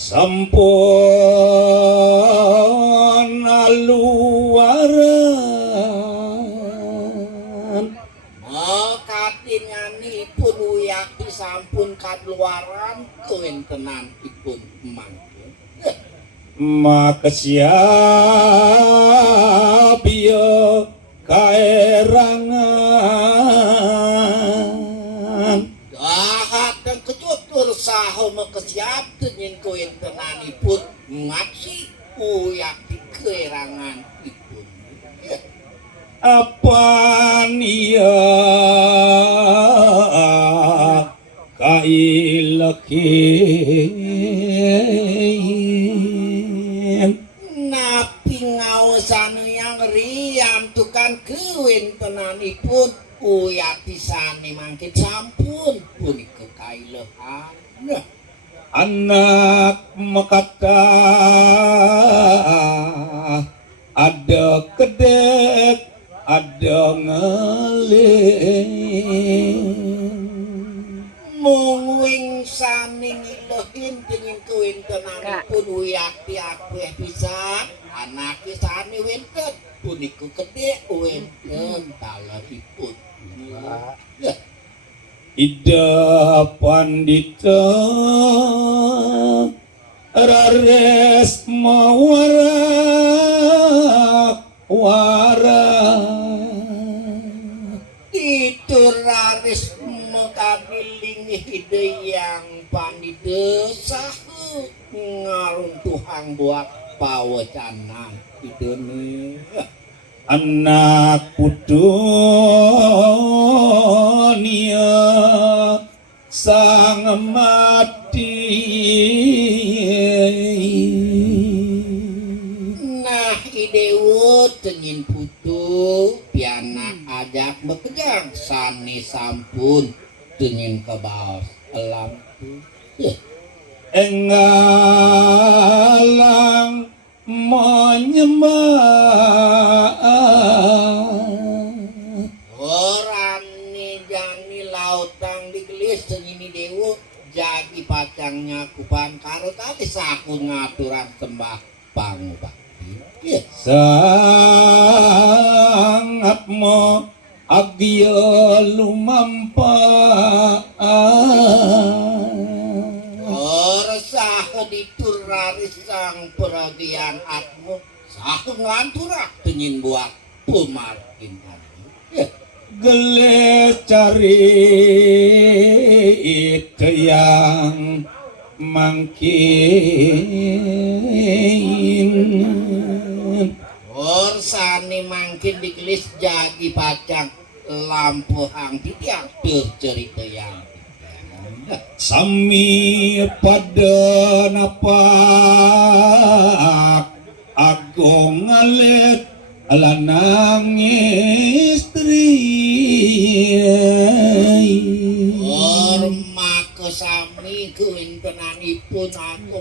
sampun aluaran katinganipun uyaki sampun kaluaran kewentenanipun mangke makasiap ya kaerangan dahateng ketutur saha makasiap nyen kewentenanipun ngaksi uyaki keeranganipun apa nia kailakin napi ngaosan yang riam tukan kewentenanipun uyati sane mangke sampun punika kailehan anak mekata ada kedek ada ngeling mung sane ngilehin dengan kewentenanipun uyati akeh pisan anake sane wenten punika kedek wenten taleripun ida pandita rares mawara wara dituraris mekabiling hidayang panidesah ngaruntuhang buat pawacanan idene anak putunia sang mati nah idewo tengin putu pianak ajak bekegang sani sampun tengin kebaos elam engalang menyembah orang ni jani lautang digelis tengini dewo jadi pacangnya kupan karo tadi saku ngaturan sembah pangubakti sangat mo agya lumampa sah dituraris sang peragian atmu sah nganturak tengin buat pumarkin gele cari itu yang mangkin orsani mangkin dikelis jadi pacang lampu hang tiang cerita yang sami pada napak agong alit lanang istri orma kesami kewentenanipun aku